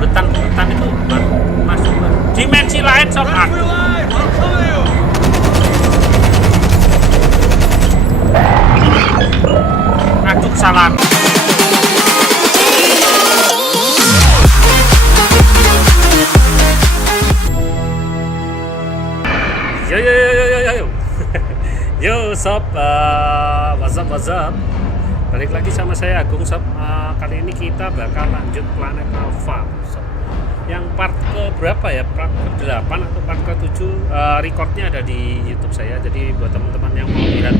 hutan itu buat masuk ke dimensi lain sob aku. Aduh salah. Yo. Yo sob, what's up? Balik lagi sama saya Agung sob. Kali ini kita bakal lanjut Planet Alpha sob. Yang part ke berapa ya? Part ke-8 atau part ke-7? Recordnya ada di YouTube saya. Jadi buat teman-teman yang mau lihat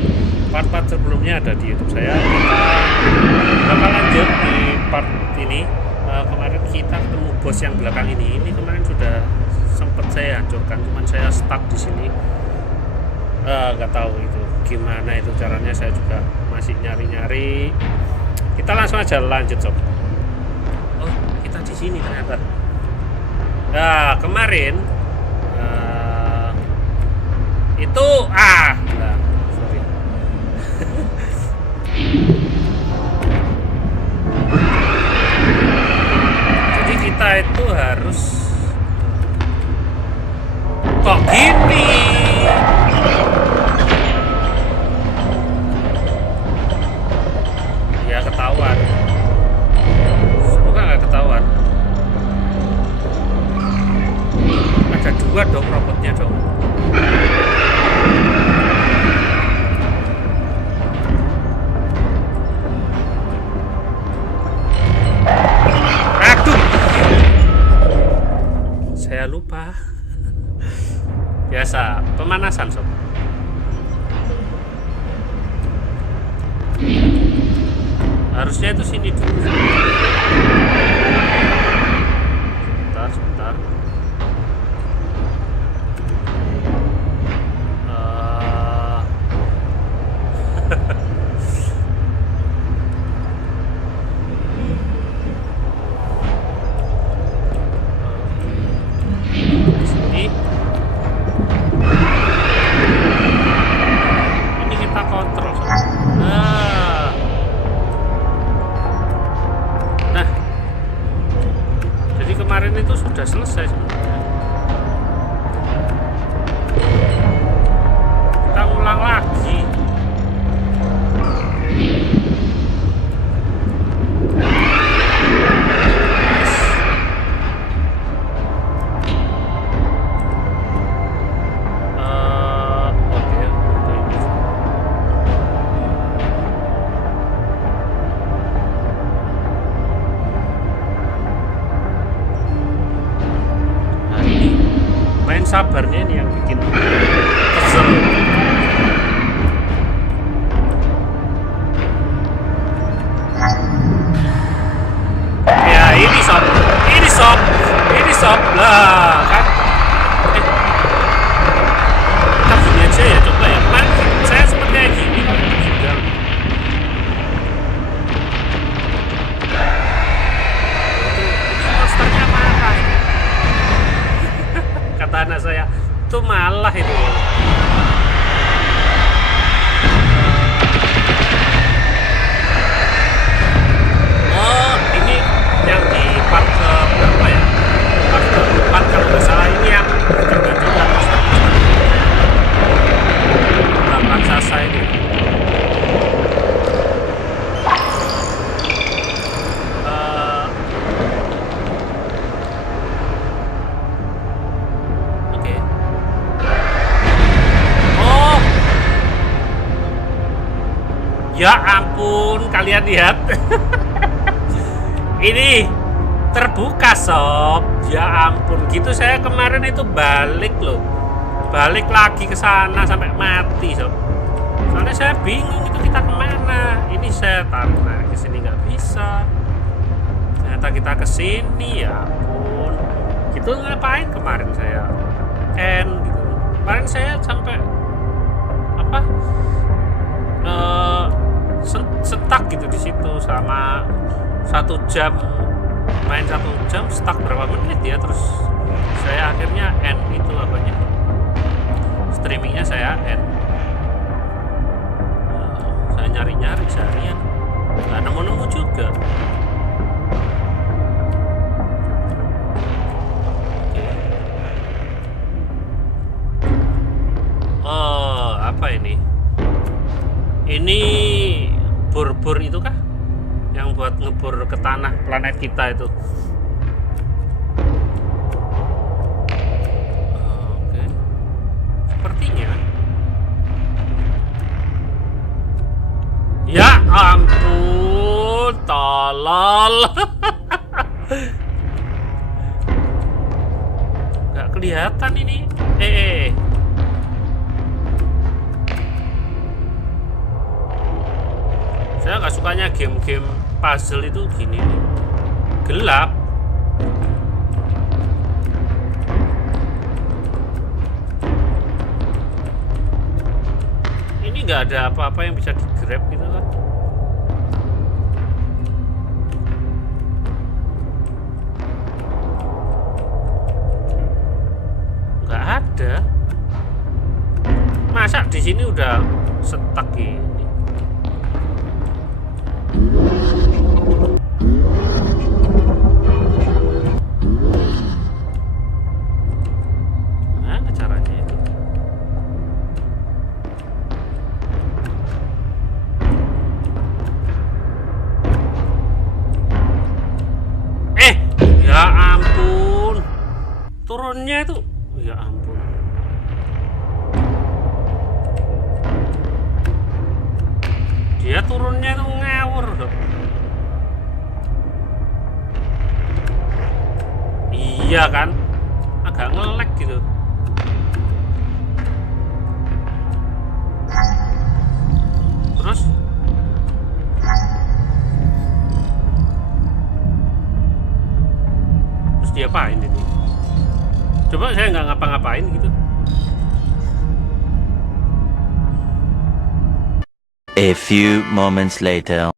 part-part sebelumnya ada di YouTube saya. Kita bakal lanjut di part ini. Kemarin kita ketemu bos yang belakang ini. Ini kemarin sudah sempat saya hancurkan, cuman saya stuck di sini. Nggak tahu itu gimana itu caranya, saya juga masih nyari-nyari. Kita langsung aja lanjut sob. Oh, kita di sini ternyata. Nah, kemarin itu sorry. Jadi kita itu harus kok gini. Ya ketahuan. Semoga nggak ketahuan. Ada dua dong robotnya dong. Aduh, saya lupa. Biasa pemanasan sob. Harusnya itu sini dulu. Sebentar. Sini. Ini kita kontrol. Nah, jadi kemarin itu sudah selesai sebenarnya. Kita ulang lagi. Sabarnya ini yang bikin kesel. Ya ini sob lah kan. Kita gini aja ya, coba ya. Kemarin saya seperti kayak gini kalau juga. Itu monsternya marah. Kata anak saya itu malah itu. Oh, ini yang di part ke berapa ya? Part ke-4 kalau nggak salah, ini yang juga raksasa ini. Ya ampun, kalian lihat. Ini terbuka sob. Ya ampun, gitu saya kemarin itu balik loh. Balik lagi ke sana sampai mati sob. Soalnya saya bingung itu kita kemana. Ini saya taruh ke sini nggak bisa. Ternyata kita ke sini, ya ampun. Gitu ngapain kemarin saya? Gitu. Kemarin saya sampai apa? Stuck gitu di situ selama 1 jam, main 1 jam, stuck berapa menit ya, terus saya akhirnya end itu apanya, streamingnya saya end. Saya nyari-nyari seharian nggak nemu-nemu juga. ke tanah planet kita itu. Oke. Sepertinya. Ya ampun, tolol. Nggak kelihatan ini. Saya nggak sukanya game-game puzzle itu gini nih. Gelap. Ini nggak ada apa-apa yang bisa di-grab gitu kan. Nggak ada. Masa di sini udah stuck ini? Mana caranya itu? Ya ampun, turunnya itu, ya ampun. Dia turunnya itu ngawur. Iya kan, agak nge-lag gitu. Terus diapain ini? Coba saya nggak ngapa-ngapain gitu. A few moments later.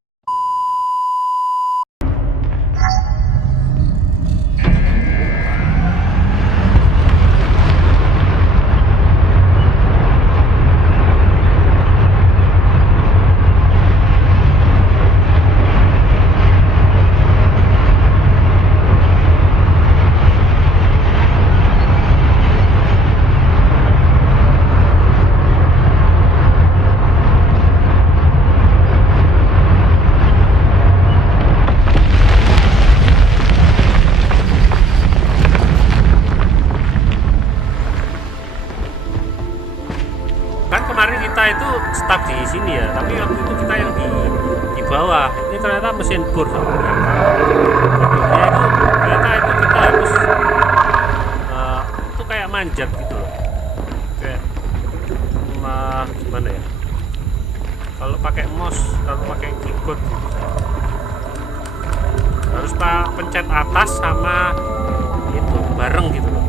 Kan kemarin kita itu stuck di sini ya, tapi waktu itu kita yang di bawah. Ini ternyata mesin bor. Ternyata itu kita harus itu kayak manjat gitu loh. Kayak gimana ya? Kalau pakai mouse, kalau pakai keyboard gitu. Harus pencet atas sama itu bareng gitu loh.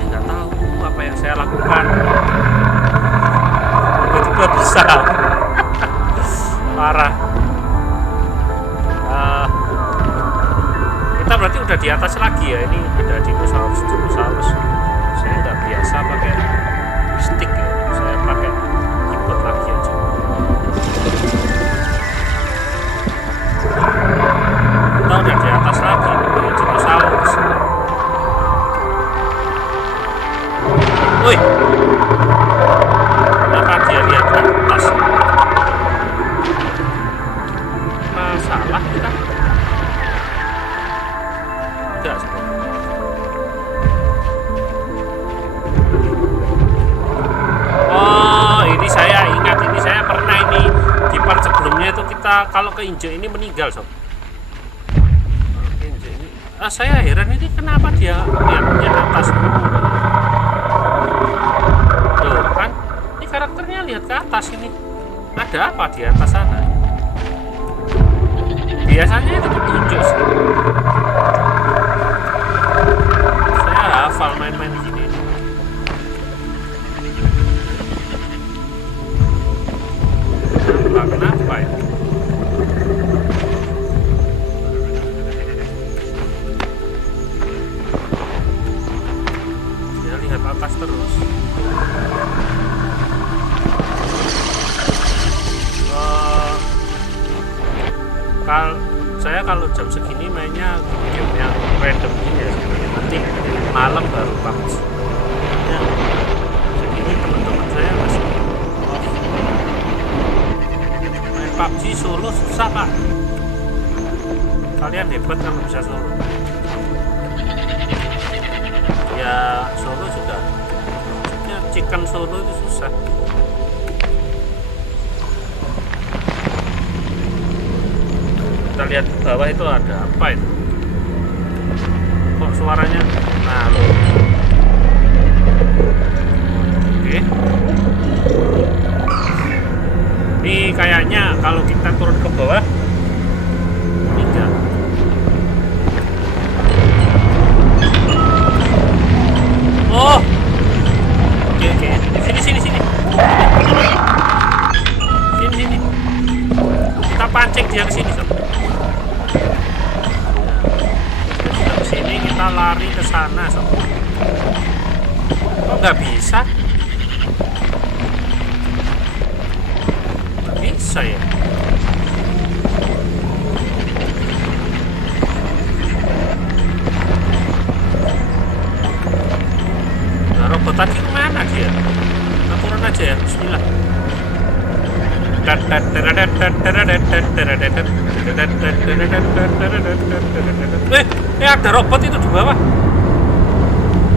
Saya nggak tahu apa yang saya lakukan. Tiba-tiba bisa. Parah. Kita berarti udah di atas lagi ya. Ini ada dinosaurus. Saya nggak biasa pakai stick ya. Saya pakai keyboard lagi aja. Kita udah di atas lagi. Ini dinosaurus. Woi. Kenapa dia lihat ke atas? Masalah kita? Enggak. Oh, ini saya ingat. Ini saya pernah ini di part sebelumnya itu kita kalau keinjek ini meninggal sob. Keinjek ini. Saya heran ini kenapa dia lihatnya atas. Loh kan? Karakternya lihat ke atas ini. Ada apa di atas sana? Biasanya itu petunjuk sih. Saya hafal main-main gini. Kenapa ya? Dia lihat atas terus. Saya kalau jam segini mainnya game yang random gini ya sebenarnya. Nanti malam baru PUBG. Ya, segini teman-teman saya masih off. Main PUBG solo susah pak. Kalian hebat kalau bisa solo. Ya solo juga. Maksudnya chicken solo itu susah. Kita lihat bawah itu ada apa itu? Kok suaranya? Nah, lo. Oke. Ini kayaknya kalau kita turun ke bawah, ini enggak. Oh, oke. Sini. Kita pancing dia ke sini, sob. Ke sini kita lari ke sana, sob. Kok nggak bisa? Nggak bisa ya? Nah, robot tadi kemana dia? Kita turun aja ya, bismillah. Ada robot itu di bawah.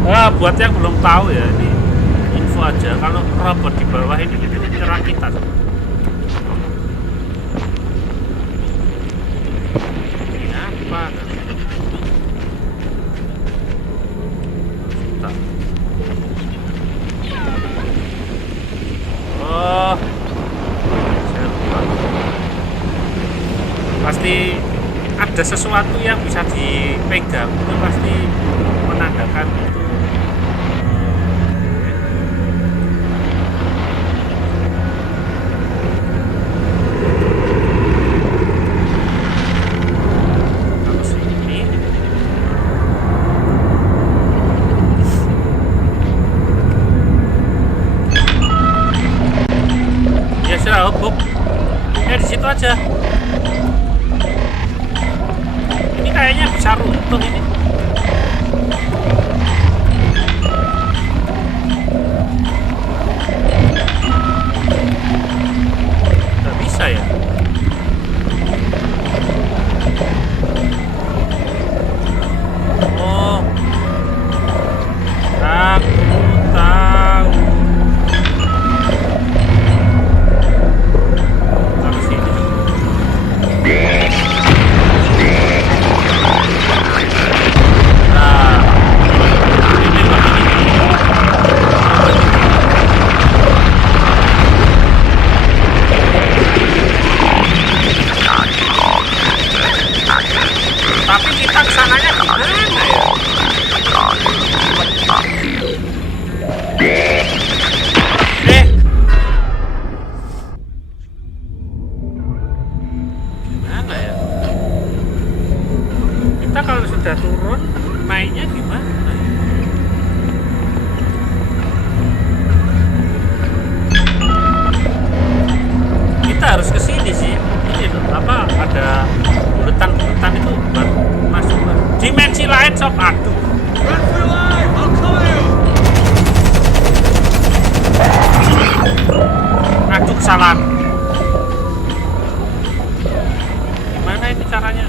Wah, buat yang belum tahu ya, ini info aja. Kalau robot di bawah ini nyerang kita. Ini apa? Oh, pasti ada sesuatu yang bisa dipegang, itu pasti menandakan itu. Kalau sini ya sudah, hop. Di situ aja. Ini kayaknya bisa runtuh ini. Nggak bisa ya? Oh, aku tahu. Taruh sini. Tapi kita kesananya gimana ya? Gimana ya? Kita kalau sudah turun, naiknya gimana? Kita harus ke sini sih. Ini loh, apa ada buletan-buletan itu buat masuk dimensi lain, sob. Aduh. Aduh, kesalahan. Gimana ini caranya?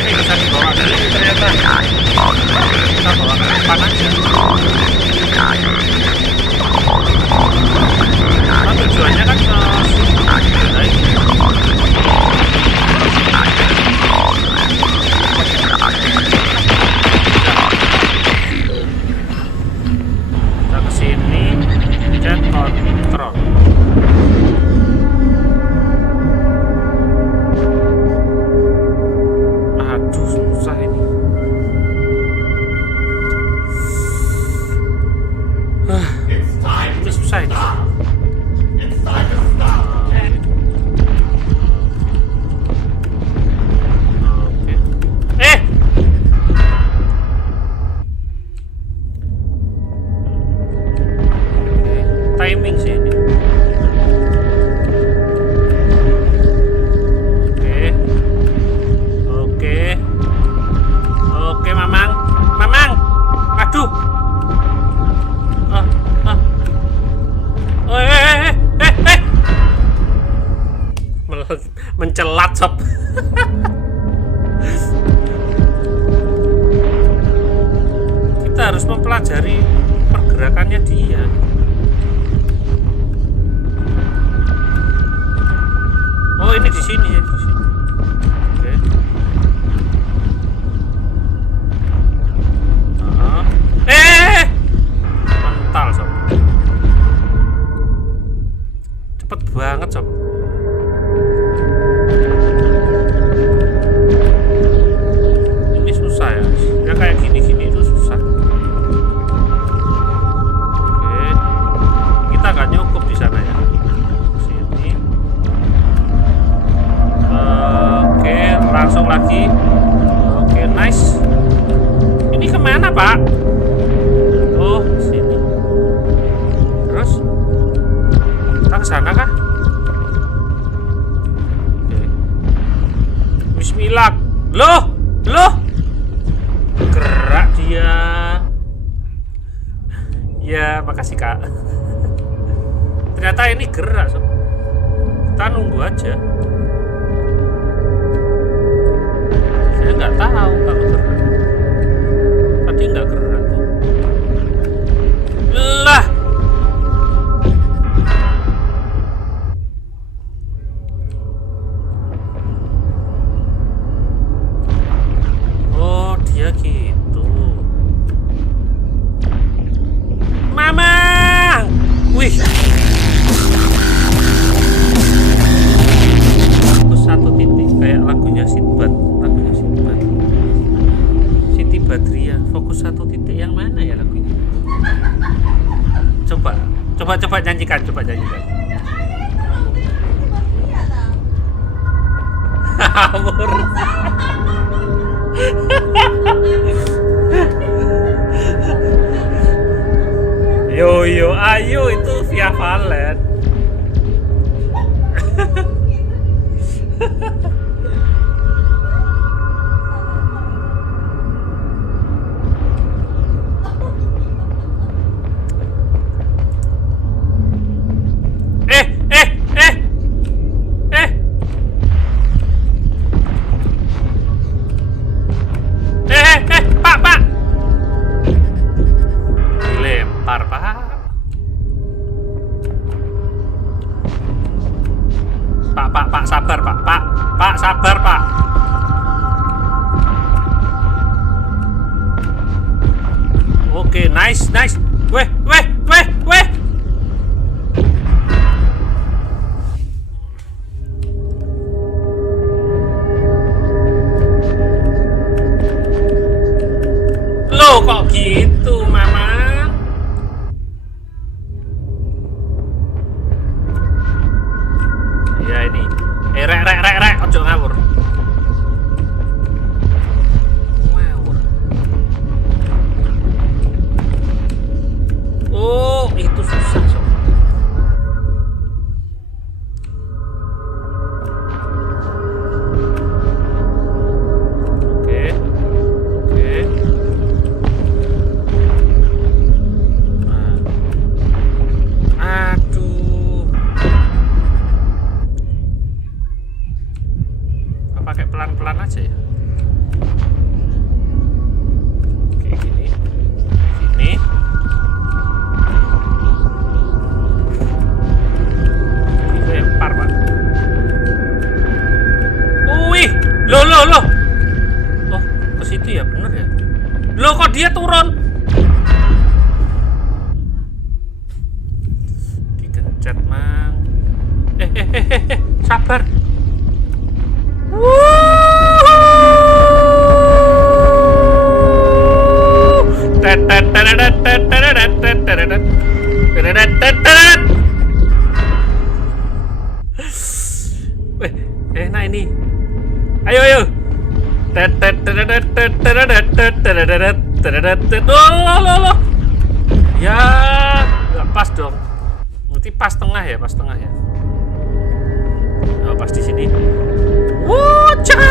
Ini bisa dibawa ke sini ternyata. Kita bawa ke depan aja. Nah, tujuannya kan ke sini. Kita ke sini, chat kontrol. harus mempelajari pergerakannya dia. Oh, ini di sini ya, di sini. Oke. Mental, sob. Cepet banget, sob. Ini susah ya. Ya kayak gini-gini itu susah. Oke. Kita nggak nyukup di sana ya. Sini. Oke, langsung lagi. Oke, nice. Ini kemana, Pak? Oh, sini. Terus kita ke sana kah? Oke. Bismillah. Loh, gerak dia. Ya, makasih Kak. Ternyata ini gerak, sob. Kita nunggu aja. Saya nggak tahu kalau gerak. Tadi nggak gerak tuh. Lah. Oh, dia gitu. Mama. Wih. Fokus satu titik kayak lagunya Sinbad. Siti Badriah, fokus satu titik. Yang mana ya lagunya? Coba nyanyikan, Amor. Yo, ayo itu Via Valen. Pak. Dilempar, Pak. Pak, sabar, Pak. Pak, sabar, Pak. Oke, nice. Weh. Loh, kok gitu, Mama? Ya ini. Rek, ojo ngawur. Oh, itu susah, sob. Oke. Aduh. Pakai pelan-pelan aja ya. Kayak gini. Lempar, Pak. Wih, loh. Oh, ke situ ya, bener ya. Loh, kok dia turun? Digencet, Mang. Sabar. Nah ini. Ayo. Loh. Ya, nggak pas dong. Berarti pas tengah ya. Oh, pas di sini. No.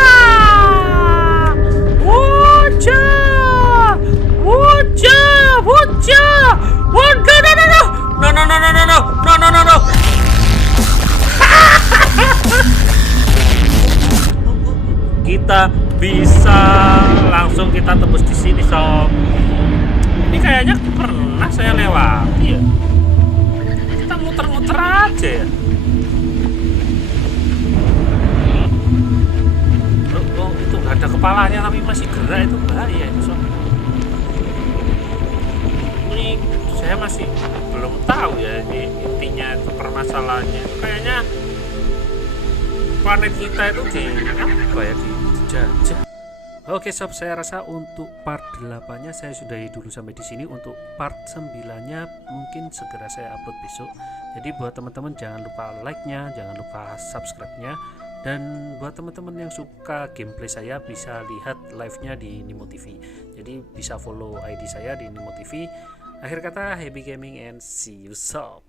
Kita bisa langsung kita tembus di sini, sob. Ini kayaknya pernah saya lewati ya. Kita muter-muter aja ya. Oh, itu nggak ada kepalanya tapi masih gerak, itu bahaya itu sob. Ini saya masih belum tahu ya ini intinya itu permasalahannya. Kayaknya planet kita itu apa ya, dijajah. Oke sob, saya rasa untuk part 8-nya saya sudahi dulu sampai di sini. Untuk part 9-nya mungkin segera saya upload besok. Jadi buat teman-teman jangan lupa like-nya, jangan lupa subscribe-nya. Dan buat teman-teman yang suka gameplay saya bisa lihat live-nya di Nimo TV. Jadi bisa follow ID saya di Nimo TV. Akhir kata, happy gaming and see you sob.